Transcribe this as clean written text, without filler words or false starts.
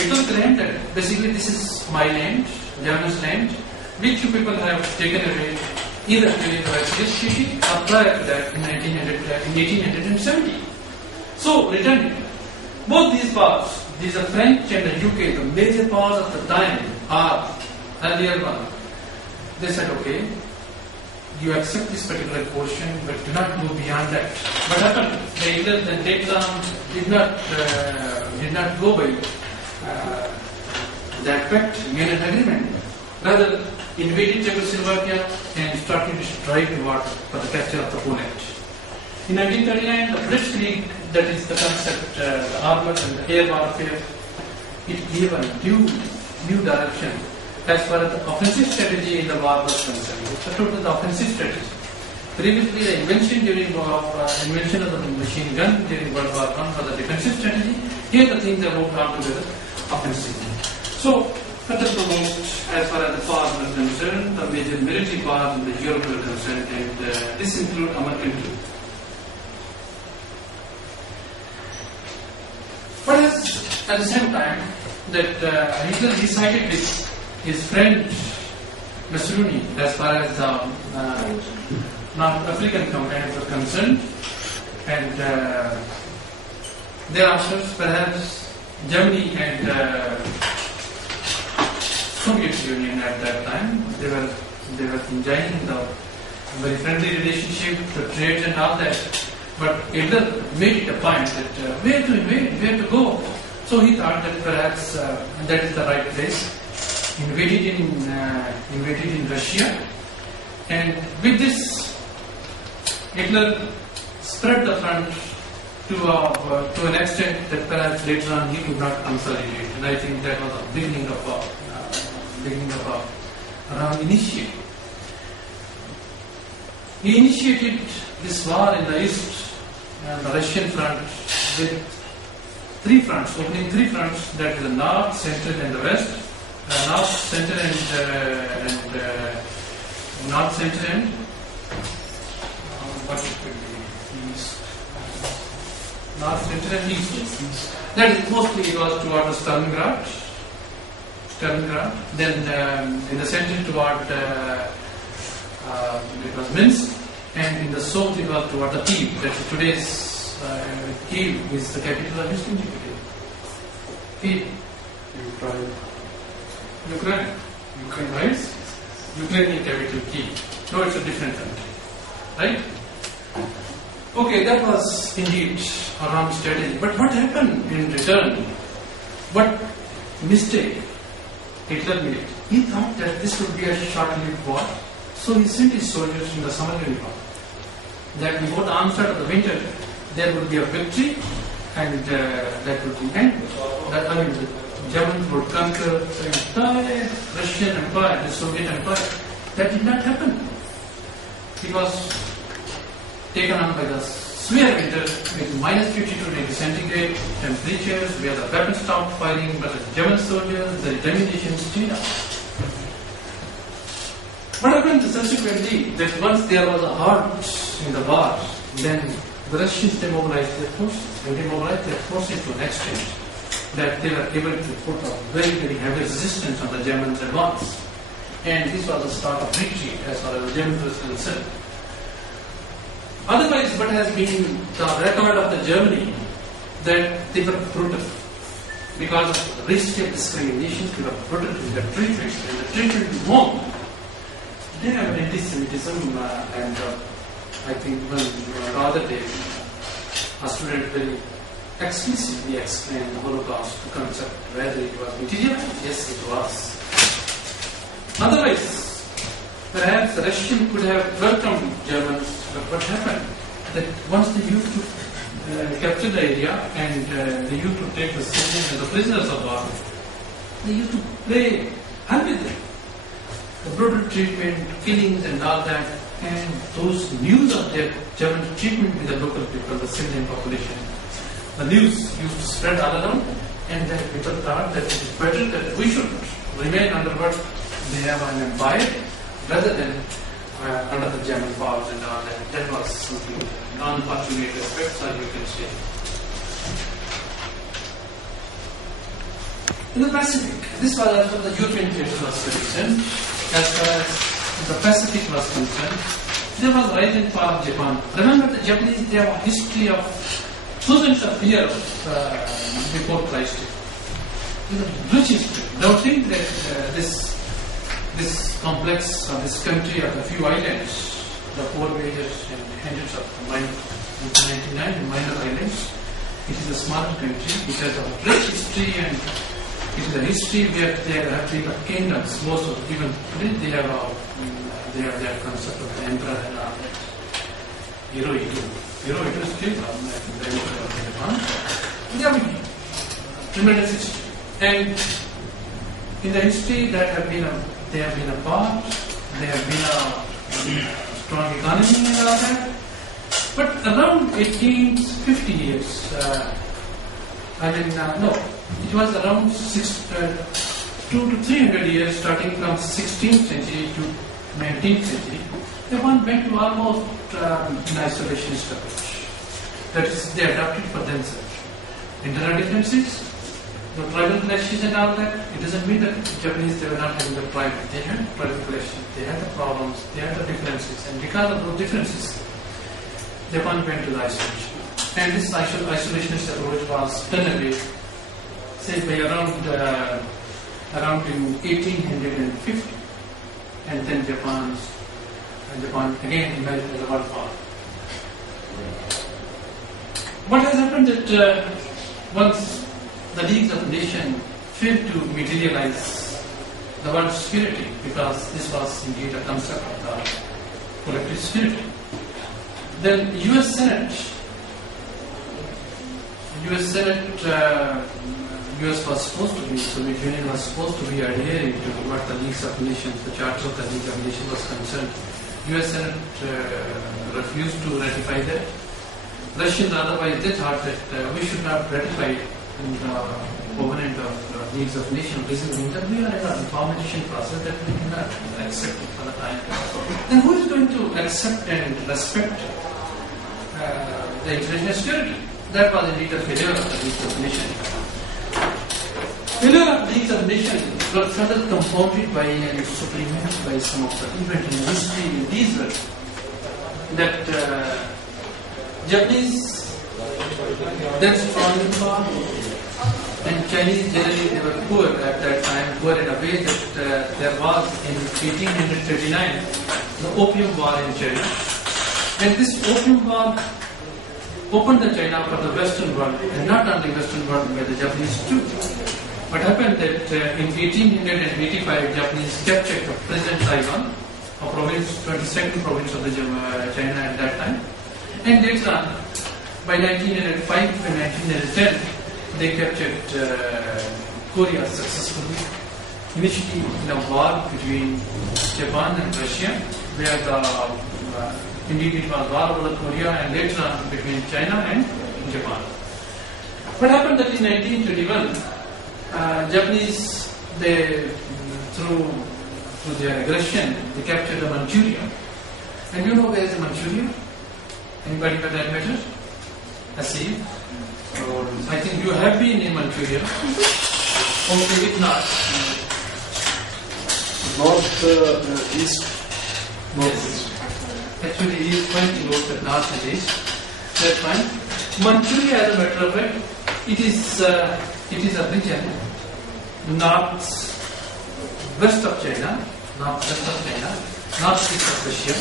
Hitler claimed that basically this is my land, German's land, which you people have taken away either during the Versailles Treaty or prior to that in 1870. So, returning, both these powers, these are French and the UK, the major powers of the time are earlier one. They said, okay, you accept this particular portion, but do not go beyond that. What happened? The England and Vietnam did not go by that pact, Union Agreement. Rather, invaded Czechoslovakia and started to strike toward for the capture of the Poland. In 1939, the Blitzkrieg, that is the concept, the armor and the air warfare, it gave a new direction as far as the offensive strategy in the war was concerned. It's a total offensive strategy. Previously, the invention of the machine gun during World War I was a defensive strategy. Here, the things are moved on together offensively. So, further promote, as far as the powers were concerned, the major military powers in the Europe were concerned, and this includes American too. But at the same time, that Hitler decided with his friend Mussolini, as far as the North African campaigns were concerned, and thereafter perhaps Germany and Soviet Union at that time, they were enjoying the very friendly relationship, the trade and all that. But Hitler made it a point that where to invade, where to go. So he thought that perhaps that is the right place. Invaded in Russia, and with this, Hitler spread the front to an extent that perhaps later on he could not consolidate. And I think that was the beginning of a initiative. He initiated this war in the east, the Russian front, with three fronts, opening three fronts, that is the north, center, and the west. North, center, and north, center, and what it could be, east. North, center, and east. That is mostly it was toward Stalingrad. Then in the center toward it was Minsk, and in the south it was toward the Kiev. That is today's Kiev is the capital of Eastern Ukraine. Kiev. Ukraine, right? Ukrainian capital Kiev. No, it's a different country, right? Okay, that was indeed a wrong strategy. But what happened in return? What mistake Hitler made? He thought that this would be a short-lived war, so he sent his soldiers in the summer uniform. That before the onset of the winter, there would be a victory, and that would be end. The Germans would conquer the entire Russian Empire, the Soviet Empire. That did not happen. It was taken on by the severe winter with minus 52 degrees centigrade temperatures, where the weapons stopped firing, but the German soldiers, the determination stayed up. What happened subsequently, that once there was a halt in the war, then the Russians demobilized their forces, and demobilized their forces to an extent that they were able to put a very, very heavy resistance on the Germans' advance. And this was the start of victory as far as the Germans were concerned. Otherwise, what has been the record of the Germany, that they were brutal. Because of the racial discrimination, they were brutal in the treatment, and the treatment is wrong. They have anti-Semitism, and I think the other day, a student very explicitly explained the Holocaust concept, whether it was material. Yes, it was. Otherwise, perhaps the Russian could have welcomed Germans, but what happened? That once they used to capture the area and they used to take the citizens as the prisoners of war, they used to play hard with them. The brutal treatment, killings and all that, and those news of their German treatment with the local people, the civilian population, the news used to spread all around, and then people thought that it is better that we should remain under what they have an empire rather than under the German powers and all that. That was something unfortunate aspects, or you can say. In the Pacific, this was as far as the European theatre was concerned. As far as the Pacific was concerned, there was rising power of Japan. Remember, the Japanese, they have a history of thousands of years before Christ. Rich history. Don't think that this complex or this country of a few islands, the 4 major and hundreds of 99 minor islands, it is a small country which has a rich history, and it is a history where there have been kingdoms. Most of even today they have their concept of the emperor and all that. Hirohito is still the emperor of Japan. They have tremendous history, and in the history they have been apart. They have been a strong economy and all that. But around 1850 years, it was around 200 to 300 years, starting from 16th century to 19th century, Japan went to almost an isolationist approach. That is, they adopted for themselves. Internal differences, the tribal clashes and all that, it doesn't mean that Japanese, they were not having the pride. They had tribal clashes, they had the problems, they had the differences, and because of those differences, Japan went to the isolation. And this isolationist approach was done away, say by around in 1850, and then Japan again emerged as a world power. What has happened that once the League of Nations failed to materialize the world security, because this was indeed a concept of the collective security, then US Senate US was supposed to be, Soviet Union was supposed to be adhering to what the League of Nations, the Charter of the League of Nations was concerned. US Senate refused to ratify that. Russians otherwise, they thought that we should not ratify in the covenant of the League of Nations. This means that we are in a formation process that we cannot accept it for the time. Then who is going to accept and respect the international security? That was indeed a failure of the League of Nations. Failure of the League of Nations was further compounded by and supplemented by some of the events in history. These were that Japanese, then strong in power, and Chinese generally, they were poor at that time, poor in a way that there was in 1839 the Opium War in China, and this Opium War opened the China for the Western world, and not only Western world, but the Japanese too. What happened that in 1885, Japanese captured the present Taiwan, a province, 22nd province of the China at that time, and later on, by 1905 and 1910, they captured Korea successfully. Initially in a war between Japan and Russia, where indeed it was war over Korea, and later on between China and Japan. What happened that in 1921, Japanese, they through their aggression, they captured Manchuria. And you know where is Manchuria? Anybody for that matter? Asif? I think you have been in Manchuria. Okay, if not. North, east. Yes. Actually, he is pointing towards the north and east. That's fine. Manchuria, as a matter of fact, it is a region northwest of China, northeast of Russia,